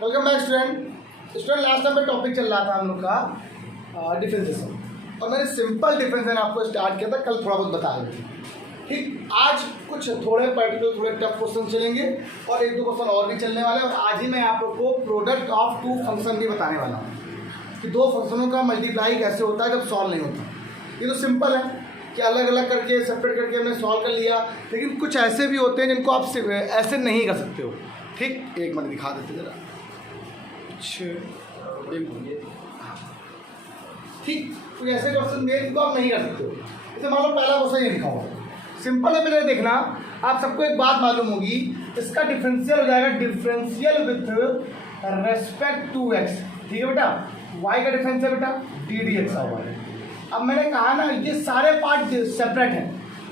Welcome back student. Last time पे topic चल रहा था हम लोग का डिफरेंशिएशन, और मैंने सिंपल डिफरेंशिएशन आपको स्टार्ट किया था, कल थोड़ा बहुत बता रहे थे। ठीक, आज कुछ थोड़े पर्टिकुलर थोड़े टफ क्वेश्चन चलेंगे और एक दो क्वेश्चन और भी चलने वाले हैं। और आज ही मैं आप लोग को प्रोडक्ट ऑफ टू फंक्शन भी बताने वाला हूँ कि दो फंक्शनों का मल्टीप्लाई कैसे होता है जब सॉल्व नहीं होता। ये तो सिंपल है कि अलग अलग करके सेपरेट करके हमने सॉल्व कर लिया, लेकिन कुछ ऐसे भी होते हैं जिनको आप ऐसे नहीं कर सकते हो। ठीक, एक मिनट दिखा देते जरा। ठीक, कुछ ऐसे क्वेश्चन दिए जिनको आप नहीं कर सकते हो। जैसे मान लो पहला क्वेश्चन ये लिखा हुआ है, सिंपल है। मेरे देखना, आप सबको एक बात मालूम होगी, इसका डिफरेंशियल हो जाएगा differential with respect to x. ठीक है बेटा, वाई का डिफरेंशियल बेटा डी डी एक्स हुआ है। अब मैंने कहा ना, ये सारे पार्ट सेपरेट हैं।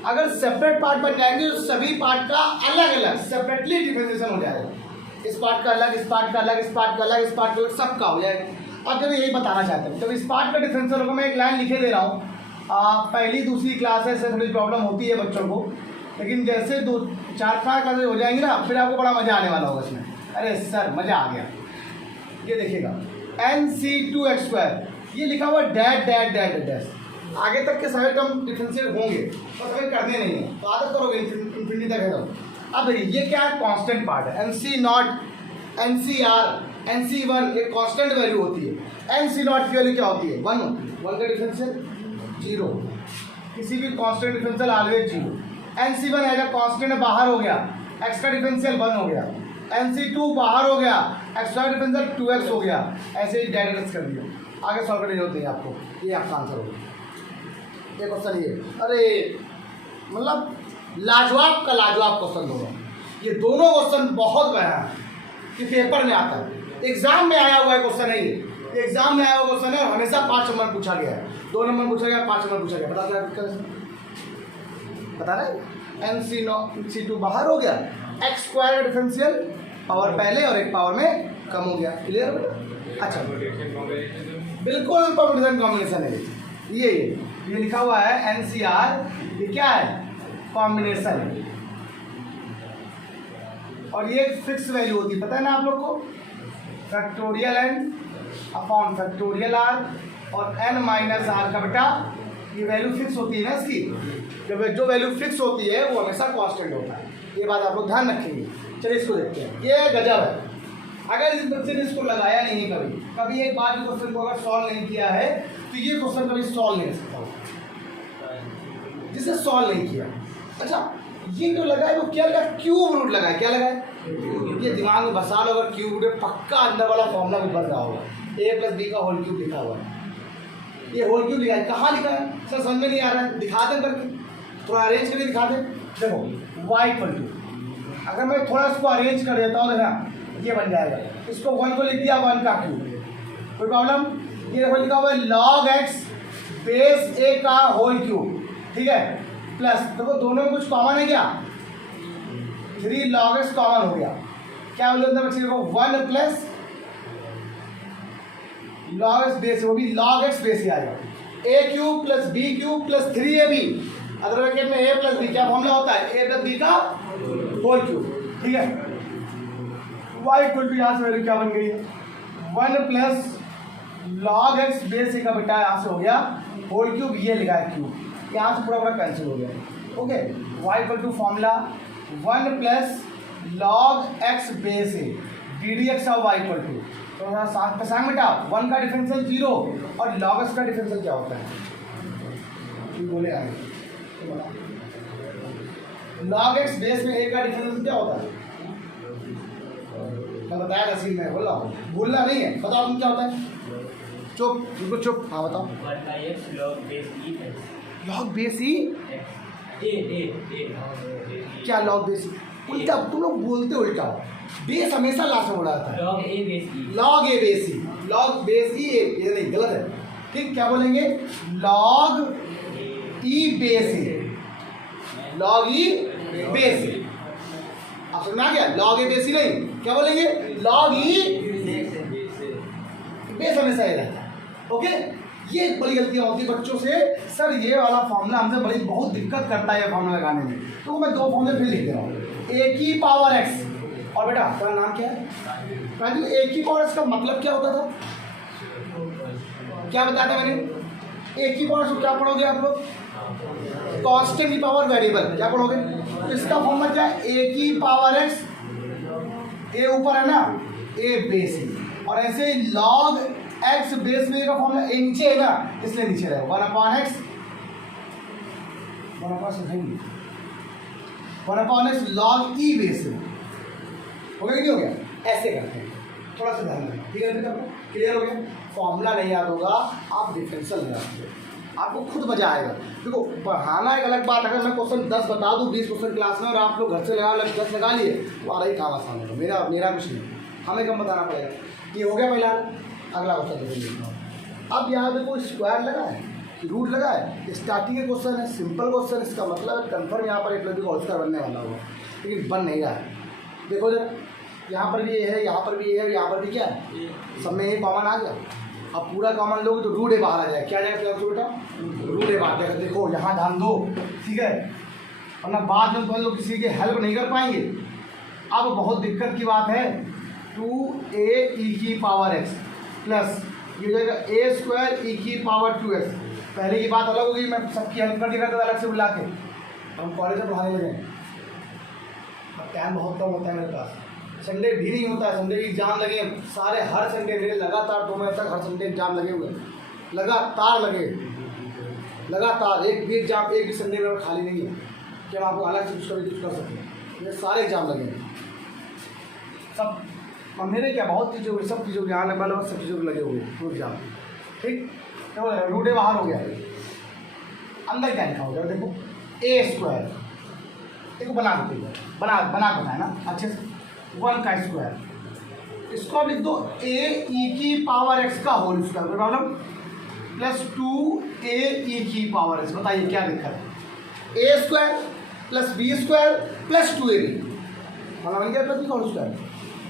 अगर सेपरेट पार्ट बन जाएंगे तो सभी पार्ट का अलग अलग सेपरेटली डिफरेंशिएशन हो जाएगा। इस पार्ट का अलग, इस पार्ट का अलग, इस पार्ट का अलग, इस पार्ट का सबका हो जाएगा। अब जब यही बताना चाहते हैं, जब इस पार्ट का डिफरेंशियल होगा, मैं एक लाइन लिखे दे रहा हूँ। पहली दूसरी क्लास से थोड़ी प्रॉब्लम होती है बच्चों को, लेकिन जैसे 2-4-5 क्लासेज हो जाएंगी ना, फिर आपको बड़ा मज़ा आने वाला होगा इसमें। अरे सर मज़ा आ गया। ये देखिएगा NC2x², ये लिखा हुआ डैट डैट डैट डैश। आगे तक के सारे टर्म डिफरेंशिएट होंगे, बस हमें करने नहीं है, तो आदत करोगे इन्फिनिटी तक है तो। अब ये क्या है, कांस्टेंट पार्ट है। NC0, NCR, NC1 एक कांस्टेंट वैल्यू होती है। NC0 की वैल्यू क्या होती है, 1 होती है। 1 का डिफरेंशियल 0, किसी भी कांस्टेंट डिफरेंशियल ऑलवेज 0। NC1 है जब कांस्टेंट बाहर हो गया, x का डिफरेंशियल 1 हो गया। NC2 बाहर हो गया, x का डिफरेंशियल 2x हो गया। ऐसे ही डायरेक्ट कर दिया, आगे सॉल्व करनी होती है आपको। ये आपका आंसर होगा। ये क्वेश्चन ये, अरे मतलब लाजवाब का लाजवाब क्वेश्चन होगा। ये दोनों क्वेश्चन बहुत गया है कि पेपर में आता है, एग्जाम में आया हुआ है क्वेश्चन है। ये एग्जाम में आया हुआ क्वेश्चन है, हमेशा 5 नंबर पूछा गया है, 2 नंबर पूछा गया, 5 नंबर पूछा गया। बता क्या दिक्कत है, बता रहे। NC2 बाहर हो गया, x² डिफरेंशियल पावर पहले और एक पावर में कम हो गया। क्लियर बेटा? अच्छा, बिल्कुल परमुटेशन कॉम्बिनेशन है ये लिखा हुआ है NCR। ये क्या है, कॉम्बिनेशन है, और ये फिक्स वैल्यू होती है, पता है ना आप लोग को। Factorial n upon factorial r और n माइनस r का बेटा ये वैल्यू फिक्स होती है ना इसकी। जब जो वैल्यू फिक्स होती है वो हमेशा कांस्टेंट होता है। ये बात आप लोग ध्यान रखेंगे। चलिए इसको देखते हैं। ये गजब है, अगर इस बच्चे ने इसको लगाया नहीं है कभी एक बार क्वेश्चन को अगर सॉल्व नहीं किया है, तो ये क्वेश्चन कभी सॉल्व नहीं कर सकता जिसे सॉल्व नहीं किया। अच्छा, ये जो लगा है वो क्या लगा, क्यूब रूट लगा है। क्या लगा है, ये दिमाग में बसा लो, अगर क्यूब रूट पक्का अंदर वाला फॉर्मूला भी बन रहा होगा। a+b का होल क्यूब लिखा हुआ है, ये होल क्यूब लिखा है। कहाँ लिखा है सर, समझ में नहीं आ रहा है, दिखा दें करके, थोड़ा अरेंज करके दिखा दें। देखो y=2, अगर मैं थोड़ा इसको अरेंज कर देता हूँ देखा, ये बन जाएगा। इसको 1 को लिख दिया 1 का क्यूब, कोई प्रॉब्लम। ये देखो लिखा हुआ है log x बेस a का होल क्यूब, ठीक है, प्लस देखो दोनों में कुछ कॉमन है क्या, 3 log x कॉमन हो गया। क्या बोलो अंदर बच्चे देखो 1 प्लस log x बेस, वो भी log x बेस ही आएगा। a cube plus b cube plus 3ab, other bracket में a प्लस b, क्या फॉर्मूला होता है, a प्लस b का होल क्यूब। ठीक है, y इक्वल टू यहाँ से वैल्यू क्या बन गई है, 1 plus log x base a का बेटा यहाँ से हो गया होल क्यूब, ये लिखा है क्यूब, यहाँ से पूरा कैंसिल हो गया। Okay, y equal to formula 1 plus log x base a ddx of y equal to, तो यहाँ साथ पसांग बेटा 1 का डिफरेंशियल 0 और log x का डिफरेंशियल क्या होता है, बोले आगे log x बेस में a का डिफरेंशियल क्या होता है, मैं बताया नसीब में बोल रहा हूँ, भूलना नहीं है। बताओ तुम क्या होता है, चुप बिल्कुल चुप। हाँ बताओ, log बेस ई क्या, log बेस ई उल्टा, तुम लोग बोलते उल्टा, बेस हमेशा लास्ट में बोला जाता है। log a base e, log base e, ये नहीं, गलत है। ठीक, क्या बोलेंगे, log e base e, log e base e. आप समझ में आ गया, log a बेस ई नहीं, क्या बोलेंगे, log e बेस हमेशा ये रहता है। ओके, ये एक बड़ी गलतियाँ होती है बच्चों से, सर ये वाला फॉर्मूला हमसे बड़ी बहुत दिक्कत करता है ये फॉर्मूला लगाने में, तो मैं 2 फॉर्मूले फिर लिख दे रहा हूँ। a की पावर x और बेटा आपका नाम क्या है? प्रांजल। ए की पावर एक्स का मतलब क्या होता था? क्या बताया था मैंने? ए की पावर एक्स क्या पढ़ोगे आप लोग? कांस्टेंट की पावर वेरिएबल। क्या पढ़ोगे? तो इसका फॉर्मूला क्या है? ए की पावर एक्स, ए ऊपर है ना, ए बेस है, और ऐसे लॉग एक्स बेस में का फॉर्मूला ए नीचे है ना, इसलिए नीचे रहेगा 1/x 1/x लॉग ई बेस है। हो गया कि नहीं हो गया? ऐसे करते हैं, थोड़ा सा ध्यान रखना, ठीक है बेटा? क्लियर हो गया? फॉर्मूला नहीं याद होगा, आप डिफरेंशियल लगा सकते, आपको खुद मजा आएगा। देखो पढ़ाना एक अलग बात, अगर मैं क्वेश्चन 10 बता दूं 20 क्वेश्चन क्लास में और आप लोग घर से लगा 10 लगा लिए तो आ रही काम आसान होगा। मेरा कुछ नहीं, हमें कम बताना पड़ेगा। ये हो गया पहला, अगला क्वेश्चन देखिए। अब यहाँ देखो स्क्वायर लगा है, रूट लगा है, स्टार्टिंग के क्वेश्चन है, सिंपल क्वेश्चन, इसका मतलब कंफर्म यहाँ पर एक होल स्क्वायर बनने वाला होगा, लेकिन बन नहीं रहा है। देखो जरा, यहाँ पर भी ये है, यहाँ पर भी ये है, यहाँ पर भी क्या है, सब में ये कॉमन आ गया। अब पूरा कॉमन लोगे तो रूट ए बाहर आ जाए, क्या जाएगा बेटा? रूट ए बाहर जाएगा। देखो यहाँ ध्यान दो, ठीक है, वरना बाद में तुम लोग किसी की हेल्प नहीं कर पाएंगे। अब बहुत दिक्कत की बात है, 2a e की पावर x प्लस ये हो जाएगा a स्क्वायर e की पावर 2x। पहले की बात अलग होगी, मैं सबकी हेल्प कर दिया था अलग से बुला के, हम कॉलेज में पढ़ाने लगे। टाइम बहुत कम होता है मेरे पास, संडे भी नहीं होता है, संडे भी एग्जाम लगे सारे, हर संडे मेरे लगातार 2 महीने तक हर संडे एग्जाम लगे हुए, लगातार लगे, लगातार एक भी एग्जाम एक भी संडे में खाली नहीं है कि हम आपको अलग से कुछ कर सकते हैं। मेरे सारे एग्जाम लगे सब, और मेरे क्या बहुत चीज़ों सब चीज़ों के यहाँ वाले सब चीज़ों के लगे हुए वो एग्जाम, ठीक। तो रूटे बाहर हो गया, अंदर क्या लिखा हो गया? देखो ए स्क्वायर, देखो बना बताया ना अच्छे से, 1 का स्क्वायर, इसको अब लिख दो ए ई की पावर एक्स का whole square, problem, plus 2a e की पावर एक्स। बताइए क्या दिक्कत है? A square plus b square plus 2ab, मतलब बन गया प्लस होल स्क्वायर।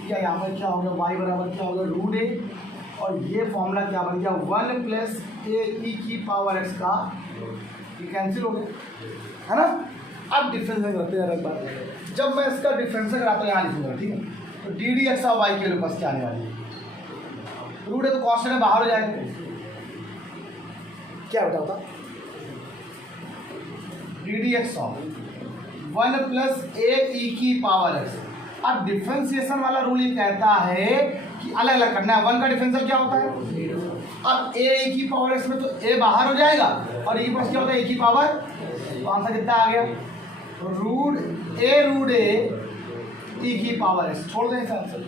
क्या यहाँ पर क्या हो गया? y बराबर क्या हो गया? रूट ए, और ये फॉर्मूला क्या बन गया? 1 प्लस ए ई की पावर एक्स का, ये कैंसिल हो गया, है ना? अब डिफरेंस करते हैं एक बार, जब मैं इसका डिफरेंस कराता हूँ यहाँ लिखूंगा, ठीक है? तो डी डी एक्स और वाई के पास क्या आने वाली है? रूट है तो कॉन्स्टेंट में बाहर हो जाएगा, क्या होता होता? D d x of 1 plus a e की पावर एक्स। अब डिफरेंशिएशन वाला रूल ये कहता है कि अलग अलग करना है। 1 का डिफरेंशियल क्या होता है? अब ए की पावर एक्स में तो ए बाहर हो जाएगा, और e पास क्या होता है? ए की पावर, तो आंसर कितना आ गया? रूट ए ई की पावर एक्स। छोड़ दें इस आंसर,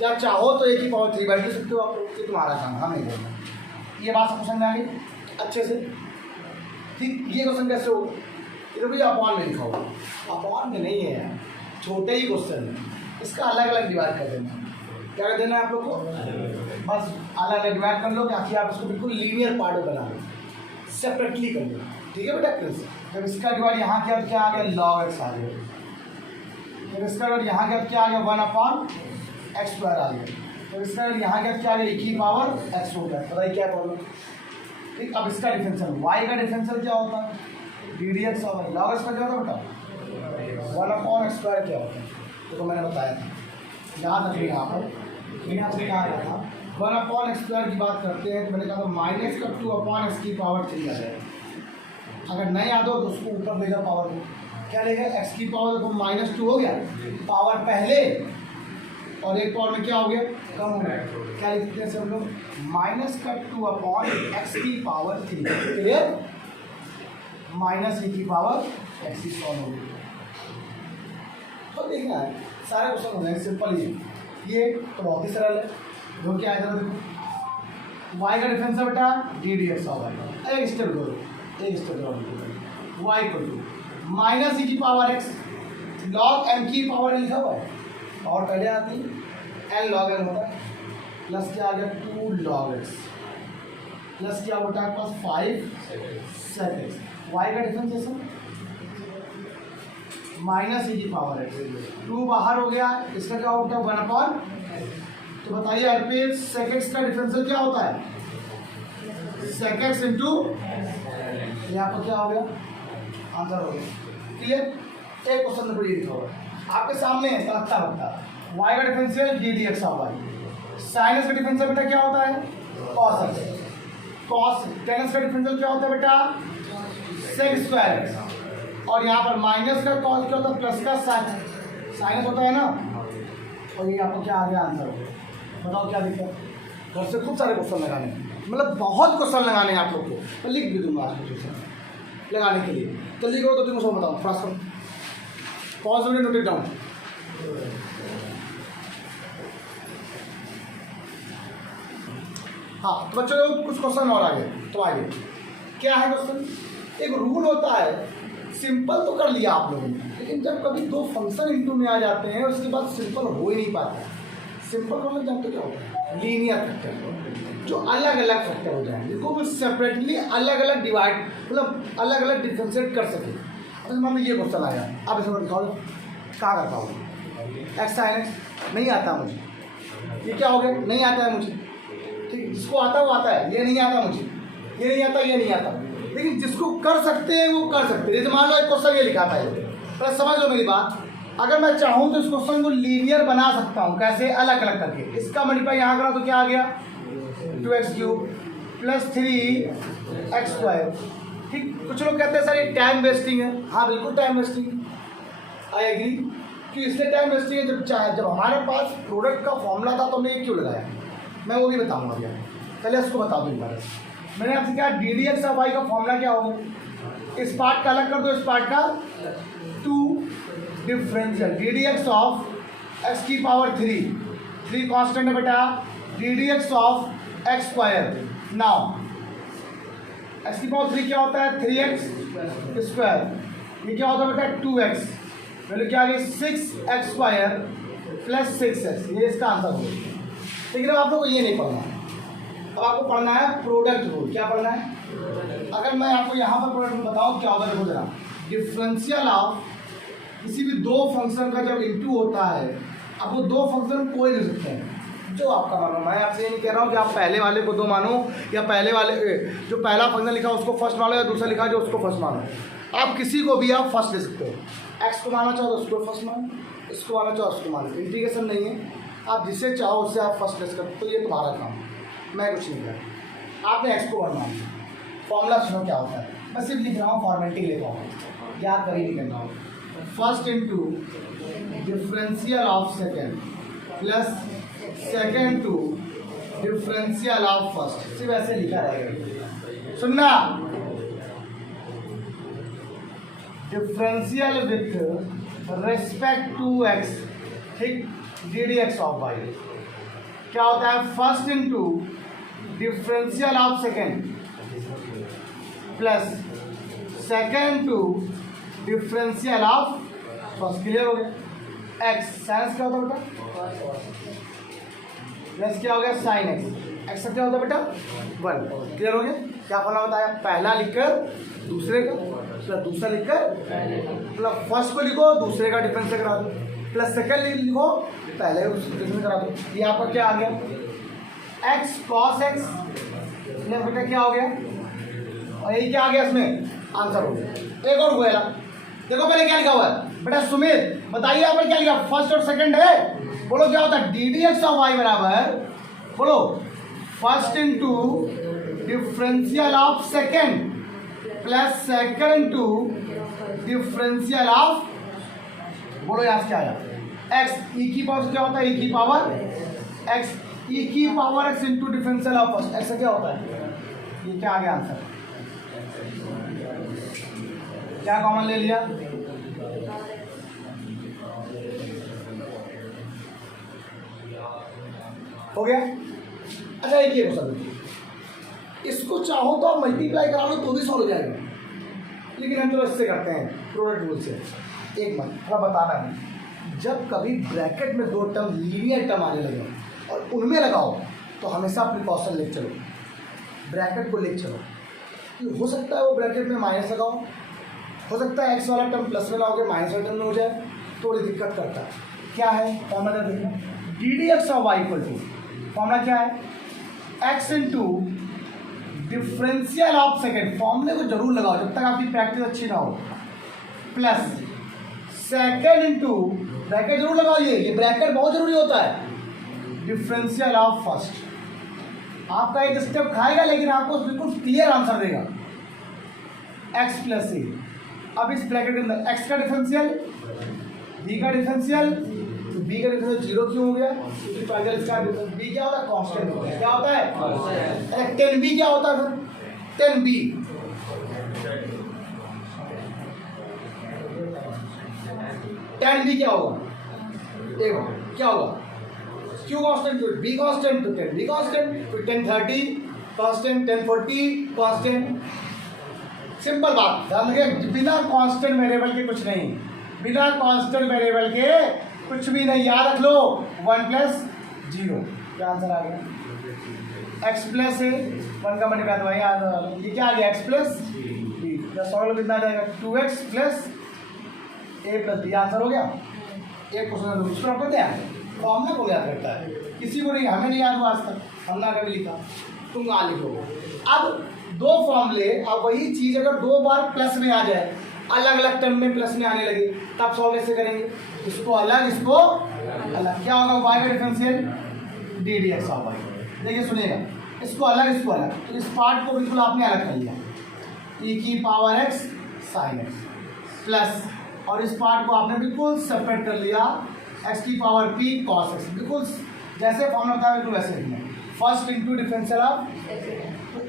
या चाहो तो ए की पावर 3 बैठ सकते हो आप लोग, तुम्हारा काम, हम नहीं देना। ये बात समझ में आ गई अच्छे से, ठीक। ये क्वेश्चन कैसे होगा? ये तो भैया अपॉन में लिखा होगा, अपॉन में नहीं है, छोटे ही क्वेश्चन है, इसका अलग अलग डिवाइड कर देना। क्या कर देना है आप लोग को? बस अलग अलग डिवाइड कर लो, ताकि आप इसको बिल्कुल लीनियर पार्ट में बना लो, सेपरेटली कर लो, ठीक है बेटा? प्लीज जब इसका डिवाइड यहाँ किया तो क्या आ गया? लॉग एक्स आ गया। जब इसका डिवाइड यहाँ किया तो क्या आ गया? 1/x स्क्वायर आ गया। जब इसका डिवाइड यहाँ किया तो क्या आ गया? e की पावर x हो गया। बताइए क्या प्रॉब्लम, ठीक। अब इसका डिफरेंशियल, y का डिफरेंशियल क्या होता है? डी डी एक्स और लॉग एक्स का क्या होता है बेटा? 1/x स्क्वायर क्या होता है? तो मैंने बताया था, याद रखिए यहाँ पर, यहाँ से कहा गया था 1/x स्क्वायर की बात करते हैं तो मैंने कहा था माइनस का 2/x की पावर 3 आ जाएगा। अगर नहीं याद हो तो उसको ऊपर ले जाओ पावर को, क्या लेगा? x की पावर तो -2 हो गया, पावर पहले और एक पावर में क्या हो गया? कम हो गया। क्या लिखते हैं सब लोग? माइनस का 2/x की पावर 3, क्लियर? माइनस e की पावर x की सॉल्व हो गई। तो देखना है सारे क्वेश्चन हो जाएंगे सिंपल ही, ये तो बहुत ही सरल है। जो क्या है देखो, y का डिफरेंस है बेटा डी डी एक्स होगा, एक स्टेप करो, y इक्वल टू माइनस ई की पावर x, लॉग m की पावर लिखा हुआ है, और पहले आती है n लॉग n होता है, प्लस क्या आ गया? 2 लॉग x, प्लस क्या होता है पास 5 सेक x। y का डिफरेंशिएशन माइनस ई की पावर x, 2 बाहर हो गया, इसका क्या होता है? 1/। तो बताइए अर्पित, सेक x का डिफरेंशियल क्या होता है? सेक x इंटू, यहाँ पर क्या हो गया? आंसर हो गया, क्लियर? एक क्वेश्चन में लिखा हुआ आपके सामने है, लगता y का differential D d x of Y. Sine x का डिफरेंशियल बेटा क्या होता है? Cos x. Cos tan x का डिफरेंशियल क्या होता है बेटा? Sec square x. और यहाँ पर माइनस का कॉस क्या होता है? प्लस का साइन होता है ना। और ये आपको क्या आ गया आंसर? बताओ क्या दिक्कत? घर से खूब सारे क्वेश्चन लगाने हैं, मतलब बहुत क्वेश्चन लगाने हैं आप लोग को। मैं लिख भी दूंगा आज क्वेश्चन लगाने के लिए। जल्दी करो तो तुम सब बताओ फास्ट करो। पॉज में नोट इट डाउन। हाँ तो बच्चों कुछ क्वेश्चन और आगे तो आगे क्या है क्वेश्चन? एक रूल होता है, सिंपल तो कर लिया आप लोगों ने, लेकिन जब कभी दो फंक्शन इंटू में आ जाते हैं उसके बाद सिंपल हो ही नहीं पाता। सिंपल का मतलब जानते क्या होता है? लीनियर फैक्टर, जो अलग अलग फैक्टर हो जाएंगे, जिनको भी सेपरेटली अलग अलग डिवाइड मतलब अलग अलग डिफ्रेंशिएट कर सके। अब मान लो ये क्वेश्चन आया, आप इसमें दिखाओ क्या करता हूँ? एक्स साइन एक्स नहीं आता मुझे, ये क्या हो गया? नहीं आता है मुझे, ठीक है। जिसको आता है वो आता है, ये नहीं आता मुझे, ये नहीं आता, ये नहीं आता। लेकिन जिसको कर सकते हैं वो कर सकते हैं। जैसे मान लो एक क्वेश्चन ये लिखा था, पहले समझ लो मेरी बात। अगर मैं चाहूँ तो इस क्वेश्चन को लीनियर बना सकता हूँ। कैसे? अलग अलग करके। इसका मल्टीप्लाई यहाँ करा तो क्या आ गया? 2x³ plus 3x²। ठीक। कुछ लोग कहते हैं सर ये टाइम वेस्टिंग है। हाँ बिल्कुल टाइम वेस्टिंग है, आई एग्री कि इसलिए टाइम वेस्टिंग है। जब हमारे पास प्रोडक्ट का फॉर्मूला था तो हमने ये क्यों लगाया, मैं वो भी बताऊँगा भैया। पहले इसको बता दूँ एक बार। मैंने आपसे कहा D d x of Y का फॉर्मूला क्या होगा? इस पार्ट का अलग कर दो, इस पार्ट का 2 differential D d x of x की पावर 3 कांस्टेंट है बेटा, D d x of x²। Now x की पावर 3 क्या होता है? 3x²। ये क्या होता है बेटा? 2x। वैल्यू क्या आ गई? 6x² plus 6x। ये इसका आंसर होगा। लेकिन आप लोग को ये नहीं पढ़ना है, अब आपको पढ़ना है प्रोडक्ट रूल। क्या पढ़ना है? अगर मैं आपको यहाँ पर प्रोडक्ट रूल बताऊँ क्या होगा, देखो जरा। डिफरेंशियल ऑफ किसी भी दो फंक्शन का जब इंटू होता है, अब वो दो फंक्शन कोई नहीं सकते हैं, जो आपका मानो। मैं आपसे ये नहीं कह रहा हूँ कि आप पहले वाले को 2 मानो या पहले वाले जो पहला फंक्शन लिखा उसको फर्स्ट मानो या दूसरा लिखा जो उसको फर्स्ट मानो। आप किसी को भी आप फर्स्ट ले सकते हो। एक्स को माना चाहो तो उसको फर्स्ट मानो, इसको माना चाहो उसको मानो। इंटीग्रेशन नहीं है, आप जिसे चाहो उससे आप फर्स्ट ले सकते हो। तो ये तुम्हारा काम, मैं कुछ नहीं कर रहा। आपने एक्स को वन मान लिया। फॉर्मूला सुनो क्या होता है, मैं सिर्फ लिख रहा हूँ, फॉर्मेटिंग लिख रहा हूँ, याद कर ही नहीं करना हो। First into differential of second plus second to differential of first. सिर्फ ऐसे लिखा रहेगा, सुनना। Differential with respect to x, ठीक, d d x of y. क्या होता है? First into differential of second plus second to differential of first. Clear हो गया? एक्स साइंस क्या होता है बेटा? प्लस क्या हो गया? Sine x. एक्स क्या होता है बेटा? 1। क्लियर हो गया? क्या फॉर्मूला बताया? पहला लिखकर दूसरे का प्लस दूसरा लिखकर मतलब फर्स्ट को लिखो, दूसरे का डिफरेंस करा दो, प्लस सेकेंड लिखो, पहले उसमें करा दो। ये आपका क्या आ गया? एक्स कॉस एक्स प्लस बेटा क्या हो गया? और यही क्या आ गया? इसमें आंसर हो गया। एक और हुआ, देखो पहले क्या लिखा हुआ है बेटा सुमित, बताइए यहाँ पर क्या लिखा? फर्स्ट और सेकंड है। बोलो क्या होता है? D d x of Y बराबर, बोलो, first into differential of second plus second into differential of, बोलो यहाँ से क्या आया? एक्स ई की पावर क्या होता है? ई की पावर एक्स, ई की power x into differential of first. X क्या होता है? ये क्या आ गया आंसर? क्या कॉमन ले लिया? हो गया? अच्छा एक ये क्वेश्चन, इसको चाहो तो आप मल्टीप्लाई करा लो तो भी सॉल्व हो जाएगा, लेकिन हम चलो इससे करते हैं प्रोडक्ट रूल से। एक मिनट थोड़ा बताना है, जब कभी ब्रैकेट में 2 टर्म लीनियर टर्म आने लगे और उनमें लगाओ तो हमेशा प्रिकॉशन ले चलो, ब्रैकेट को ले चलो। हो सकता है वो ब्रैकेट में माइनस लगाओ, हो सकता है एक्स वाला टर्म प्लस में लाओगे माइनस वाला टर्म में हो जाए, थोड़ी दिक्कत करता है। क्या है फॉर्मूला? देखना, D d x of Y equal to, formula क्या है? X into differential of second. फॉर्मूले को जरूर लगाओ जब तक आपकी प्रैक्टिस अच्छी ना हो, प्लस सेकेंड इंटू ब्रैकेट जरूर लगाओ, ये ब्रैकेट बहुत जरूरी होता है। डिफरेंशियल ऑफ फर्स्ट आपका एक स्टेप खाएगा लेकिन आपको बिल्कुल क्लियर आंसर देगा। x प्लस ए, अब इस ब्रैकेट के अंदर x का डिफरेंशियल, b का डिफरेंशियल, तो b का डिफरेंशियल जीरो क्यों हो गया? क्योंकि पहले इसका b क्या होता है? कांस्टेंट होता है। क्या होता है? अरे 10b क्या होता है फिर? 10b 10b क्या होगा? देखो क्या होगा? q कांस्टेंट तो b कांस्टेंट तो 10b कांस्टेंट, तो 1030 कांस्टेंट, 1040 कांस्टेंट। सिंपल बात, ध्यान रखिए, बिना कांस्टेंट वेरिएबल के कुछ नहीं, बिना कांस्टेंट वेरिएबल के कुछ भी नहीं। याद रख लो 1 प्लस 0, क्या आंसर आ गया? x प्लस ए, 1 का मल्टीप्लाई तो वही आंसर, ये क्या आ गया? x प्लस बी, सॉल्व कितना आ जाएगा? 2x प्लस ए प्लस बी, आंसर हो गया। एक क्वेश्चन उस पर आपको ध्यान फॉर्मूला को याद रखता है, किसी को नहीं, हमें नहीं याद हुआ आज तक, हमने कभी लिखा, तुम आ लिखो। अब दो फॉर्मूले, अब वही चीज अगर दो बार प्लस में आ जाए, अलग अलग टर्म में प्लस में आने लगे, तब सॉल्व कैसे करेंगे? इसको अलग, इसको अलग। क्या होगा? y का differential D d x of Y. देखिए सुनिएगा, इसको अलग, इसको अलग, तो इस पार्ट को बिल्कुल आपने अलग कर लिया, e की power x sign x plus, और इस पार्ट को आपने बिल्कुल सेपरेट कर लिया, x की पावर p cos x। बिल्कुल जैसे फॉर्मूला बताया बिल्कुल वैसे लिखना, first into differential of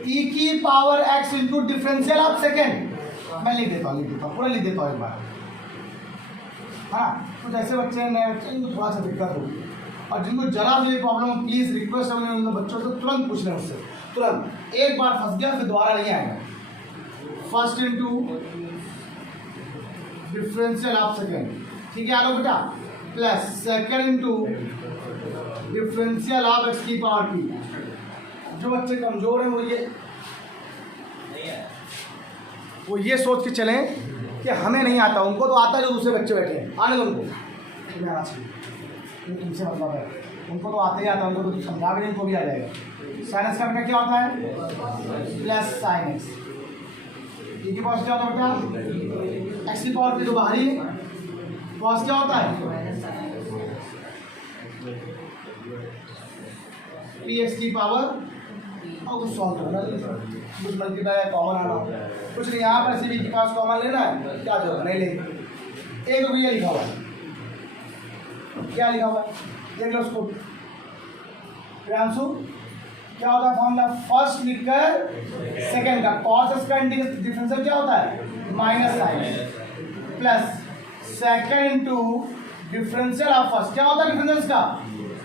e की power x into differential of second. मैं लिख देता हूँ, पूरा लिख देता हूँ एक बार। हाँ, तो जैसे बच्चे नए बच्चे, इनको थोड़ा सा दिक्कत होगी, और जिनको जरा भी प्रॉब्लम हो प्लीज़ रिक्वेस्ट है उन बच्चों से तुरंत पूछ लें उससे, तुरंत। एक बार फंस गया फिर दोबारा नहीं आएगा। First into differential of second, ठीक है आलो बेटा, plus second into differential of x की पावर पी। जो बच्चे कमजोर हैं वो ये सोच के चलें कि हमें नहीं आता, उनको तो आता है जो दूसरे बच्चे बैठे हैं, आने दो उनको, तुम्हें आना चाहिए, तुमसे मतलब है, उनको तो आता ही आता, उनको तो समझा भी नहीं, उनको भी आ जाएगा। साइन एक्स का बेटा क्या होता है? Plus sine x. e की पावर क्या होता है बेटा? x की पावर पे तो बाहरी है, कॉस क्या होता है? px की पावर, और कुछ सॉल्व करना, कुछ मल्टीप्लाई कॉमन आना, कुछ नहीं। यहाँ पर सी के पास कॉमन लेना है, क्या जरूरत नहीं लेंगे। एक रुपया लिखा हुआ है, क्या लिखा हुआ है देख लो उसको। प्रियांशु क्या होता है फॉर्मूला? फर्स्ट लिखकर सेकंड का कॉस इसका डिफरेंशियल क्या होता है? Minus sign, plus second into differential of first, क्या होता है डिफरेंशियल का?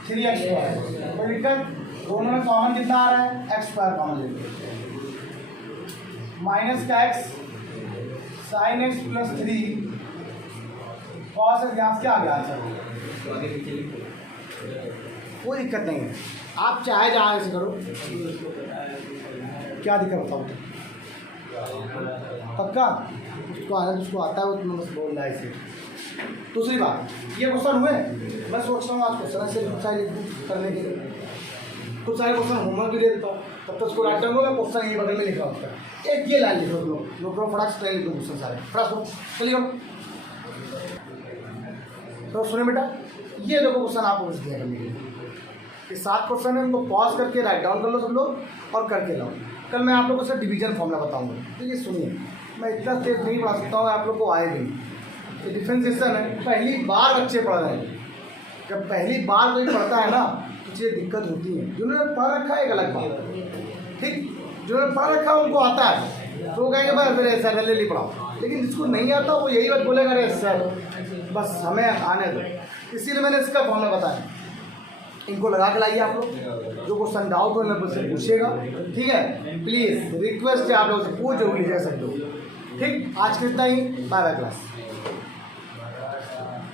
3x²। तो लिखकर दोनों में कॉमन कितना आ रहा है? x² कॉमन लेते हैं, माइनस का x sign x plus 3 cos x, यहाँ से क्या आ गया आंसर? कोई दिक्कत नहीं है, आप चाहे जहाँ से करो, क्या दिक्कत बताओ पक्का? उसको आता है, उसको आता है, वो तुम्हें बस बोल रहा है इसे। दूसरी बात, ये क्वेश्चन हुए, मैं सोच रहा हूँ आज क्वेश्चन से कुछ सारे करने के लिए, कुछ सारे क्वेश्चन होमवर्क भी दे देता हूँ, तब तक उसको राइट डाउन होगा, क्वेश्चन यही बगल में लिखा होता है, एक ये लाइन लिखो लोग फटाक से लिखो क्वेश्चन सारे फटाक चलिए। तो सुने बेटा, ये देखो क्वेश्चन आपको बस दिया करने के लिए, ये 7 क्वेश्चन है, उनको पॉज करके राइट डाउन कर लो सब लोग और करके लाओ। कल मैं आप लोगों से डिवीजन फॉर्मूला बताऊंगा, तो ये सुनिए, मैं इतना तेज नहीं पढ़ा सकता हूँ, आप लोग को आए भी। ये डिफ्रेंसिएशन है, पहली बार बच्चे पढ़ रहे हैं, जब पहली बार कोई पढ़ता है ना तो चीज़ें दिक्कत होती है। जिन्होंने पढ़ रखा है एक अलग बात, ठीक, जिन्होंने पढ़ रखा उनको आता है, तो वो कहेंगे भाई मेरे सर ले ली पढ़ाओ, लेकिन जिसको नहीं आता वो यही बात बोलेगा, अरे सर बस हमें आने दो। इसीलिए मैंने इसका फॉर्मूला बताया, इनको लगा के लाइए आप लोग, जो क्वेश्चन डाउट हो ना मुझसे पूछिएगा, ठीक है? प्लीज़ रिक्वेस्ट है आप लोगों से, पूछ जरूर लीजिए सब लोग, ठीक। आज के इतना ही, बाय बाय क्लास।